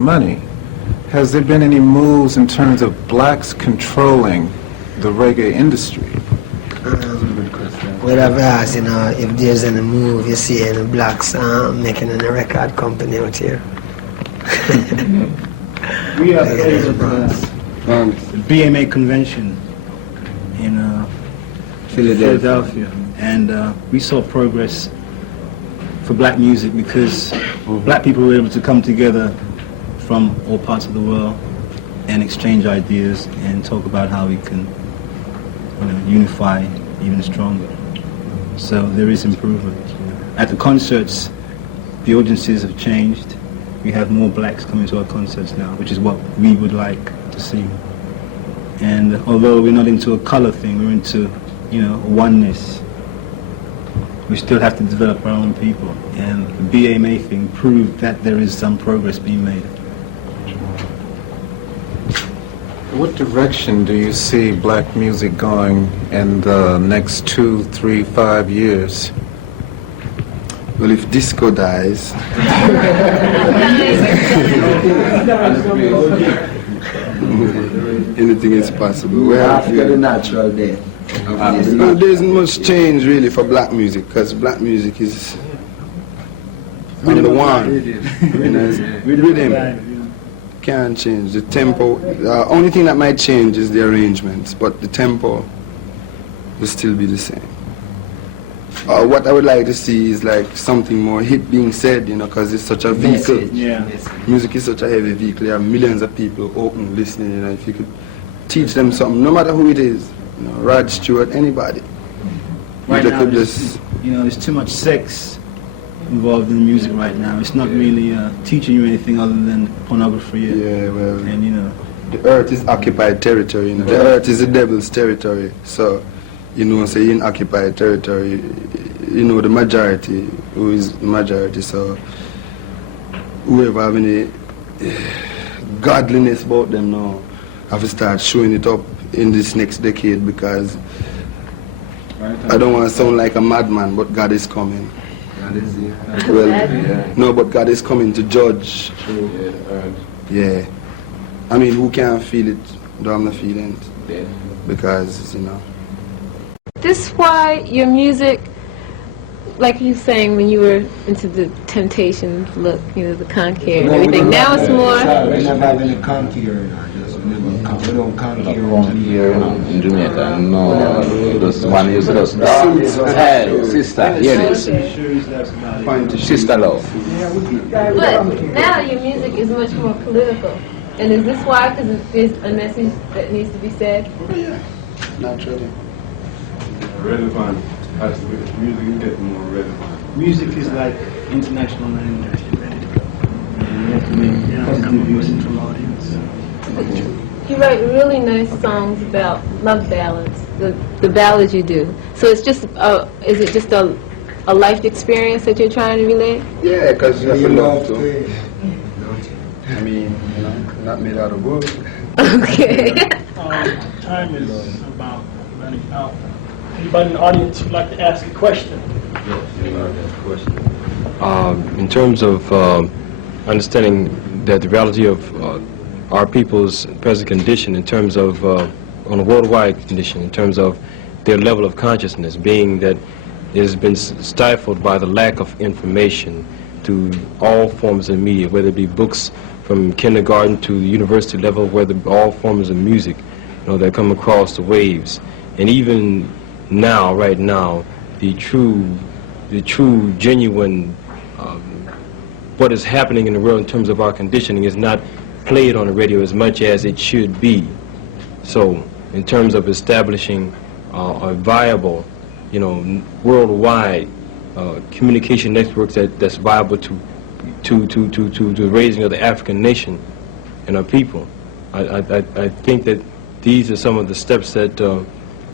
money. Has there been any moves in terms of blacks controlling the reggae industry? Well, I've asked, if there's any move you see any blacks making in a record company out here. We are played at the BMA convention in Philadelphia, and we saw progress for black music because black people were able to come together from all parts of the world and exchange ideas and talk about how we can unify even stronger. So there is improvement. At the concerts, the audiences have changed. We have more blacks coming to our concerts now, which is what we would like to see. And although we're not into a color thing, we're into, oneness. We still have to develop our own people. And the BMA thing proved that there is some progress being made. What direction do you see black music going in the next 2, 3, 5 years? Well, if disco dies, anything is possible. Well, after the natural death. Well, there isn't much change really for black music because black music is number one. With rhythm. Can't change the tempo. The only thing that might change is the arrangements, but the tempo will still be the same. What I would like to see is like something more hit being said, because it's such a vehicle. Yeah. Music is such a heavy vehicle. There are millions of people open listening. If you could teach them something, no matter who it is, Rod Stewart, anybody. Right now, there's too much sex involved in music right now. It's not really teaching you anything other than pornography. Yeah, well, and the earth is occupied territory. The earth is the devil's territory. So, say in occupied territory, the majority, who is the majority. So, whoever have any godliness about them now, have to start showing it up in this next decade because I don't want to sound like a madman, but God is coming. Well, no, but God is coming to judge. Yeah. I mean, who can't feel it? Don't have no feelings. Because, This why your music, like you saying when you were into the Temptations look, the Conquer and everything. Now it's more. We never have any Conquer. We don't Conquer in Jamaica. No, this one is just hey, sister, hear this. Sister love. But now your music is much more political. And is this why? Because there's a message that needs to be said? Yeah, naturally. Relevant. As the music is getting more relevant. music is like international language. You have to make contributions from audience. You write really nice songs about love ballads, the ballads you do. So it's just, is it just a life experience that you're trying to relate? Yeah, because you have to love too. I mean, not made out of wood. Okay. Time is about running out. Anybody in the audience would like to ask a question? In terms of understanding that the reality of our people's present condition, in terms of on a worldwide condition, in terms of their level of consciousness, being that it has been stifled by the lack of information through all forms of media, whether it be books from kindergarten to the university level, whether all forms of music, that come across the waves, and even now, right now, the true, genuine, what is happening in the world in terms of our conditioning is not played on the radio as much as it should be. So, in terms of establishing a viable, worldwide communication networks that's viable to the raising of the African nation and our people, I think that these are some of the steps that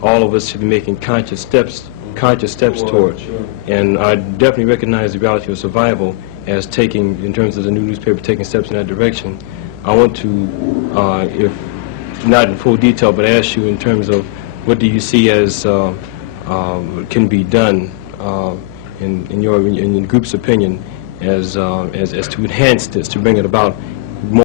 all of us should be making conscious steps toward. And I definitely recognize the reality of survival as taking, in terms of the new newspaper, taking steps in that direction. I want to, if not in full detail, but ask you in terms of what do you see as can be done in your group's opinion as to enhance this, to bring it about more